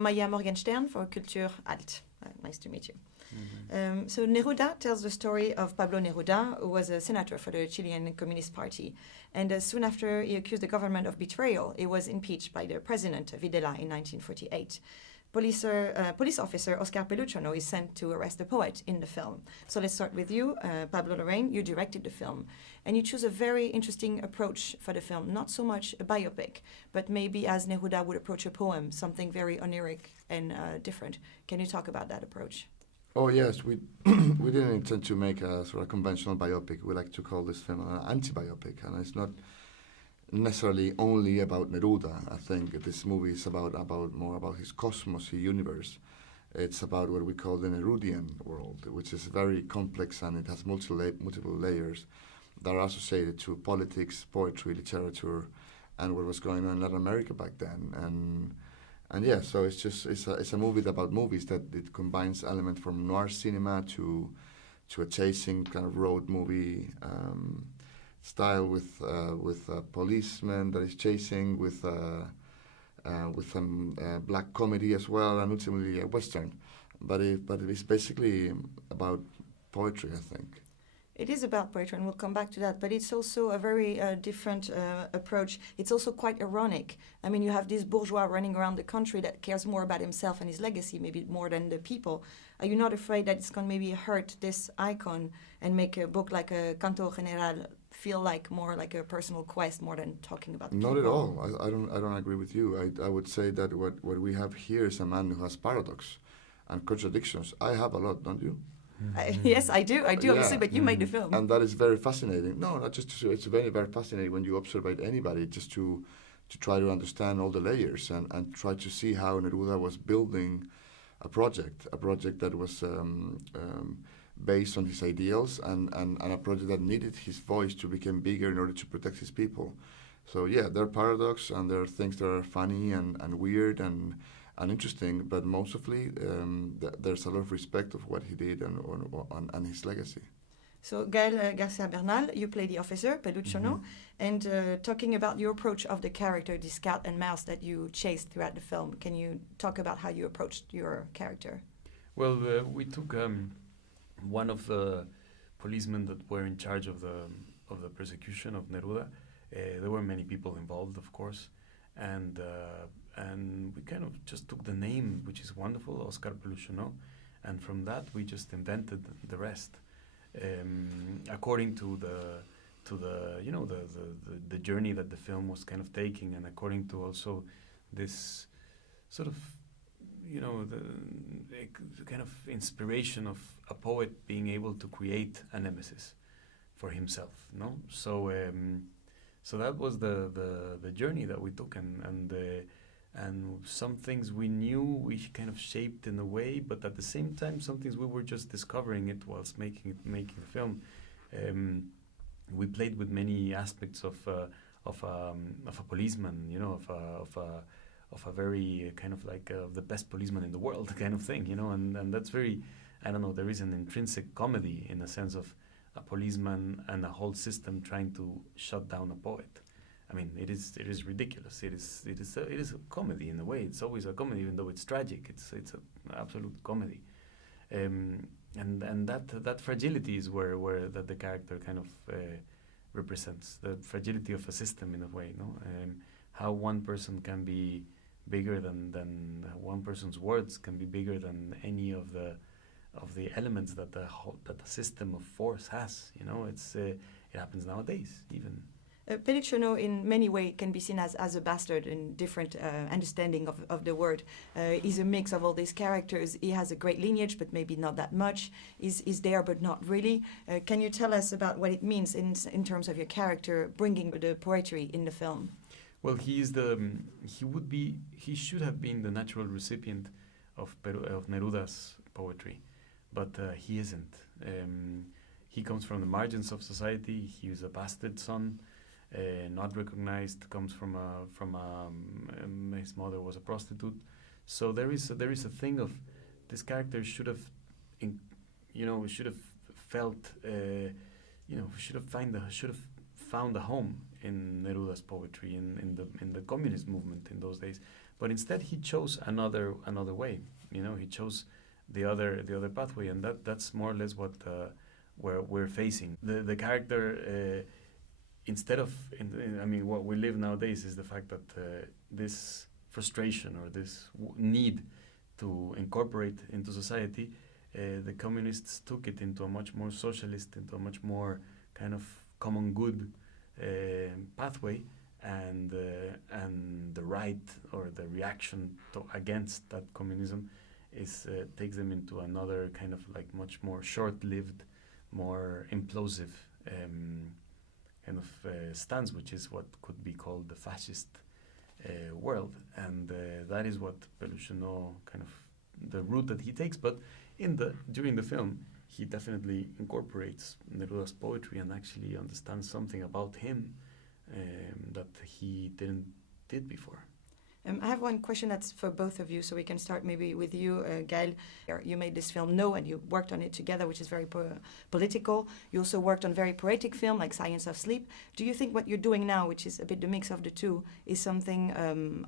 Maya Morgenstern for Culture Alt. Nice to meet you. Mm-hmm. So Neruda tells the story of Pablo Neruda, who was a senator for the Chilean Communist Party. And soon after he accused the government of betrayal, he was impeached by the President Videla in 1948. Police officer Oscar Peluchonneau is sent to arrest the poet in the film. So let's start with you, Pablo Larraín. You directed the film, and you choose a very interesting approach for the film. Not so much a biopic, but maybe as Neruda would approach a poem, something very oniric and different. Can you talk about that approach? Oh yes, we we didn't intend to make a sort of conventional biopic. We like to call this film an anti-biopic, and it's not necessarily only about Neruda. I think this movie is about more about his cosmos, his universe. It's about what we call the Nerudian world, which is very complex, and it has multiple layers that are associated to politics, poetry, literature, and what was going on in Latin America back then. And yeah, so it's a movie about movies that it combines elements from noir cinema to a chasing kind of road movie style with a policeman that is chasing, with some black comedy as well, and ultimately a western. But it's basically about poetry, I think. It is about poetry, and we'll come back to that, but it's also a very different approach. It's also quite ironic. I mean, you have this bourgeois running around the country that cares more about himself and his legacy, maybe more than the people. Are you not afraid that it's going to maybe hurt this icon and make a book like a Canto General feel like more like a personal quest more than talking about Not people? at all. I don't agree with you. I would say that what we have here is a man who has paradox and contradictions. I have a lot, don't you? Yes, I do, obviously, but you made the film. And that is very fascinating. No, not just it's very, very fascinating when you observe anybody, just to try to understand all the layers and try to see how Neruda was building a project that was based on his ideals and a project that needed his voice to become bigger in order to protect his people. So yeah, there are paradox and there are things that are funny and weird and interesting, but mostly there's a lot of respect of what he did and his legacy. So Gael García Bernal, you play the officer, Peluchonneau, and talking about your approach of the character, this cat and mouse that you chased throughout the film, can you talk about how you approached your character? Well, we took one of the policemen that were in charge of the persecution of Neruda. There were many people involved, of course, and we kind of just took the name, which is wonderful, Oscar Peluchonneau, and from that we just invented the rest, according to the journey that the film was kind of taking, and according to also this sort of the kind of inspiration of a poet being able to create a nemesis for himself, no? So that was the journey that we took, and some things we knew we kind of shaped in a way, but at the same time, some things we were just discovering it whilst making the film. We played with many aspects of a policeman, of a very kind of like the best policeman in the world kind of thing, and that's very, I don't know, there is an intrinsic comedy in the sense of a policeman and a whole system trying to shut down a poet. I mean, it is ridiculous. It is a comedy in a way. It's always a comedy, even though it's tragic. It's an absolute comedy, and that fragility is where that the character kind of represents the fragility of a system in a way. How one person can be bigger than one person's words can be bigger than any of the elements that the system of force has. It happens nowadays even. Peluchonneau in many ways can be seen as a bastard in different understanding of the word. He's a mix of all these characters. He has a great lineage, but maybe not that much. He's there, but not really. Can you tell us about what it means in terms of your character bringing the poetry in the film? Well, he should have been the natural recipient of Neruda's poetry, but he isn't. He comes from the margins of society. He is a bastard son, not recognized. Comes from his mother was a prostitute. So there is a thing of this character should have felt, should have found a home in Neruda's poetry in the communist movement in those days, but instead he chose another way. You know, he chose the other pathway, and that's more or less what we're facing. The character, instead of I mean, what we live nowadays is the fact that this frustration or this need to incorporate into society, the communists took it into a much more socialist, into a much more kind of common good pathway, and the right or the reaction against that communism is takes them into another kind of like much more short-lived, more implosive kind of stance, which is what could be called the fascist world, and that is what Peluchonneau kind of the route that he takes. But during the film, he definitely incorporates Neruda's poetry and actually understands something about him that he did before. I have one question that's for both of you, so we can start maybe with you, Gael. You made this film No, and you worked on it together, which is very political. You also worked on very poetic film like Science of Sleep. Do you think what you're doing now, which is a bit the mix of the two, is something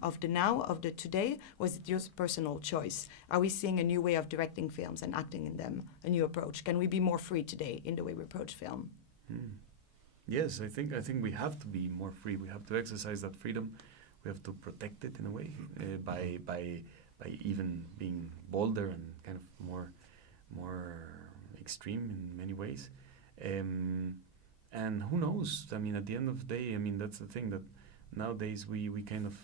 of the now, of the today, or is it your personal choice? Are we seeing a new way of directing films and acting in them, a new approach? Can we be more free today in the way we approach film? Yes, I think we have to be more free. We have to exercise that freedom. We have to protect it in a way by even being bolder and kind of more extreme in many ways. And who knows? I mean, at the end of the day, I mean, that's the thing, that nowadays we kind of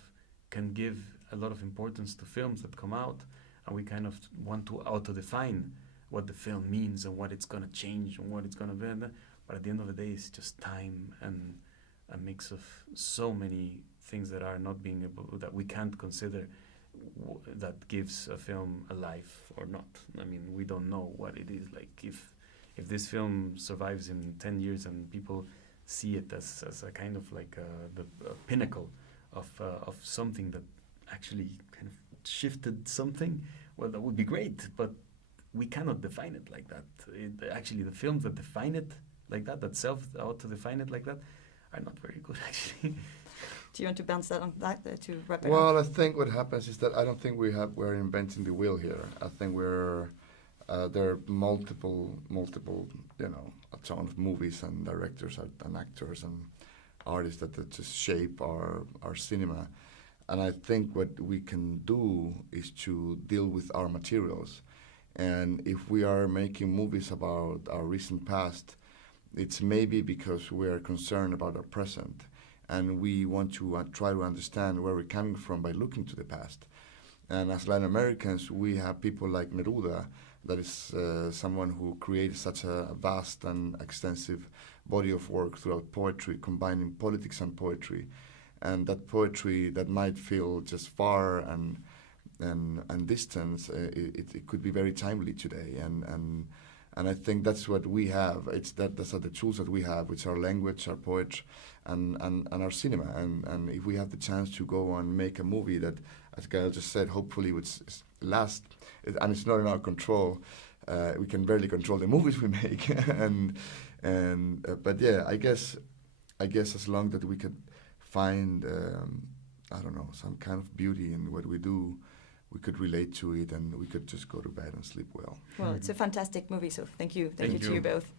can give a lot of importance to films that come out, and we kind of want to auto-define what the film means and what it's going to change and what it's going to be. But at the end of the day, it's just time and a mix of so many things that are not being able, that we can't consider that gives a film a life or not. I mean, we don't know what it is. Like if this film survives in 10 years and people see it as a kind of like the pinnacle of something that actually kind of shifted something, well, that would be great. But we cannot define it like that. Actually, the films that define it like that auto-define it like that, are not very good, actually. Do you want to bounce that on that to wrap it up? Well, I think what happens is that I don't think we're inventing the wheel here. I think there are multiple, you know, a ton of movies and directors and actors and artists that just shape our cinema. And I think what we can do is to deal with our materials. And if we are making movies about our recent past, it's maybe because we are concerned about our present, and we want to try to understand where we're coming from by looking to the past. And as Latin Americans, we have people like Neruda, that is someone who created such a vast and extensive body of work throughout poetry, combining politics and poetry. And that poetry that might feel just far and distant, it could be very timely today. And I think that's what we have. Those are the tools that we have, which are our language, our poetry, and our cinema. And if we have the chance to go and make a movie that, as Gael just said, hopefully would last, and it's not in our control. We can barely control the movies we make. But yeah, I guess as long that we could find, I don't know, some kind of beauty in what we do, we could relate to it, and we could just go to bed and sleep well. Well, it's a fantastic movie, so thank you to you both.